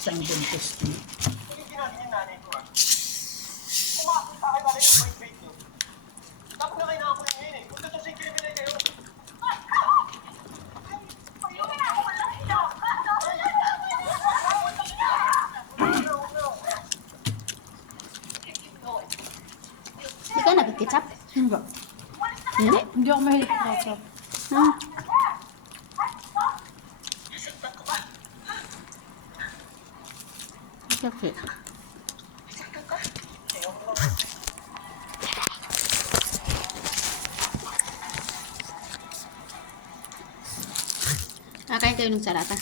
Isang contest. Hindi ka nag-ketchup? Hindi. Hindi? Hindi ako mahilig sa ketchup. Hmm. Okay. Kakain kayo ng salata.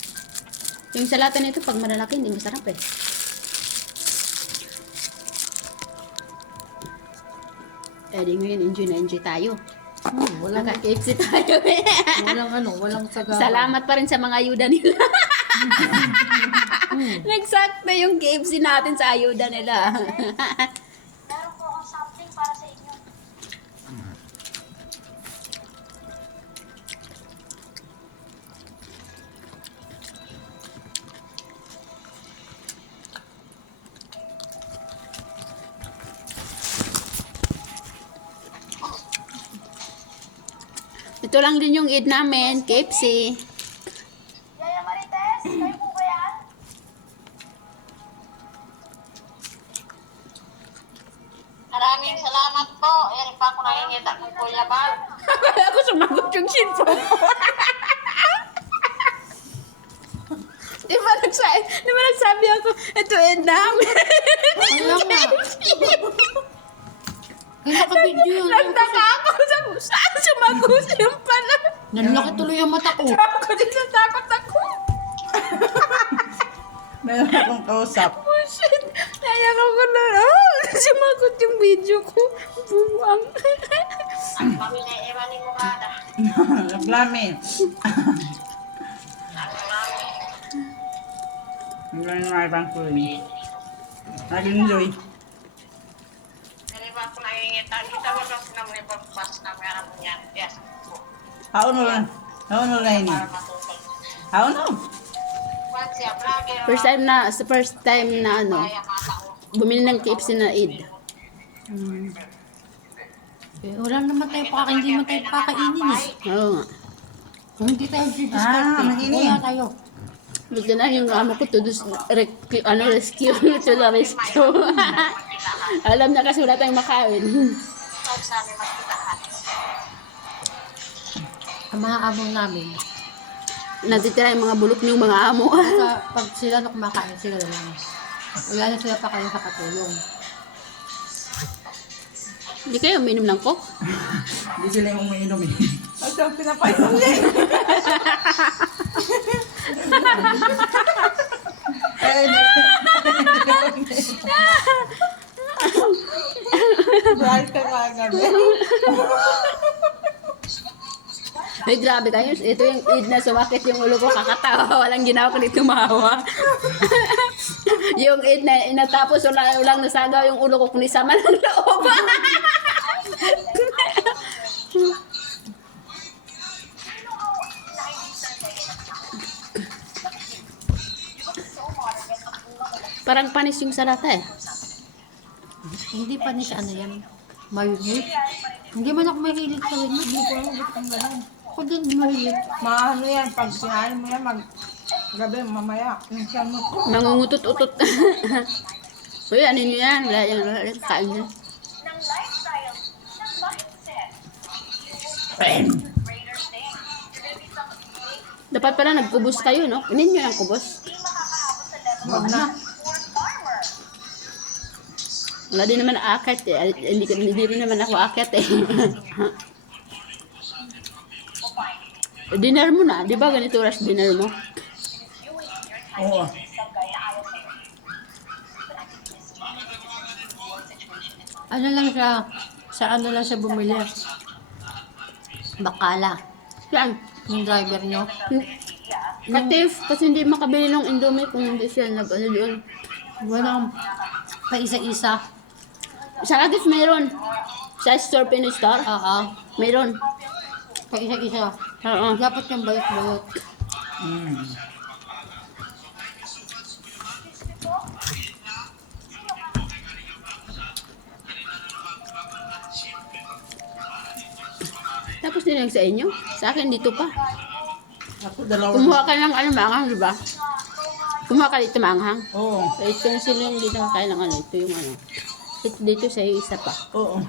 Yung salata nito, pag malalaki, hindi masarap eh. Eh, di ngayon, enjoy na enjoy tayo. Walang, Naka-KFC tayo eh. walang saga. Salamat pa rin sa mga ayuda nila. Nagsakto yung KFC natin sa ayuda nila. Meron po akong something para sa inyo. Ito lang din yung eat namin, KFC. Yaya Marites, kayo po ba yan? Maraming salamat po. Yan pa ako nakikita ng Kuya Bal. Ako sumagot yung cellphone ko. Di ba nagsabi ako, ito eat namin. Alam nga. Kaya naka-video yun. Nagtaka ako saan sumagot yung pala. Nanlaki tuloy ang mata ko. Ako din natakot ako. Meron akong kausap. Oh shit. Naiyak ako na. Sumagot yung video ko. Buwang. Kami na iwanin mo kada. Naglamin. Naglamin mga ibang kulit. Nag-enjoy. Yan pa ako nakikita. Kita mo lang naman yung pagpas na meron mo yan. Yes. Haon lang. Haon lang ini. Para matutol. Haon lang. Once siya vlogger. First time na ano, Kaya mata ko. bumili ng KFC na Eid. Eh, wala naman tayo hindi mo tayo pakakainin eh. Oo nga. Kung hindi tayo didiskarte, mainit. wala tayo. Bigla na yung amo ko to rescue to the rescue. Alam na kasi wala tayong makain. Pag sa amin magkitahan. Ang mga among namin, Natitira yung mga bulok ng mga amo. pag sila na kumakain, sila na lang. Wala na sila pa kayo kapatulong. Hindi kayo uminom ng coke? Hindi sila yung umiinom eh. At ang pinapainom niya. Bright ka kagad. Ay, grabe kayo. Ito yung Eid na sumakit yung ulo ko. Kakatawa. Walang ginawa ko dito tumawa. Yung Eid na inatapos, walang nasagaw yung ulo ko. Kundi sama ng loob. Parang panis yung salata eh. Hindi pa ni siya ano yan. Mayunit. Hindi man ako mahilig sa rin. Hindi ko alam ba't ang galang. Ako din di mahilig. Maano yan, pag sinahin mo yan, gabi, mamaya. Yung siya mo. Nangungutot-utot. Uy, ano nyo yan? Wala yung kain nyo. Ng lifestyle, ng mindset. Greater thing. You're gonna be something Dapat pala nagkubos kayo, no? Kunin nyo yung kubos. hindi makakahabot sa level Wag na. for farmer. Wala din naman aakyat eh. Hindi rin naman ako aakyat eh. Dinner mo na. Di ba ganito oras dinner mo? Oo. Ano lang siya, sa ano lang siya bumili. Bakala. Yan. Yung driver nyo. Native, kasi hindi makabili ng Indomie kung hindi siya nag-ano doon. Walang pa isa-isa. Sa Katif meron. Sa store, Pinoy Store, Oo. meron. Pa isa-isa. Oo. Dapat yung bayot-bayot. din lang sa inyo. Sa akin dito pa. Ako dalawa. Kumuha ka ng ano, maanghang, di ba? Kumuha ka dito maanghang. Oo. Ito yung sila yung dito kakain ng ano. Ito yung ano. Ito dito sa isa pa. Oo.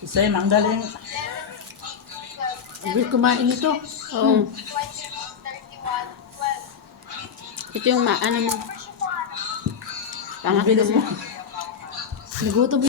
Isa yung ang galing. Sabi kumain ito. Oo. Ito yung ano mo. Tama Bilis mo. Nagutom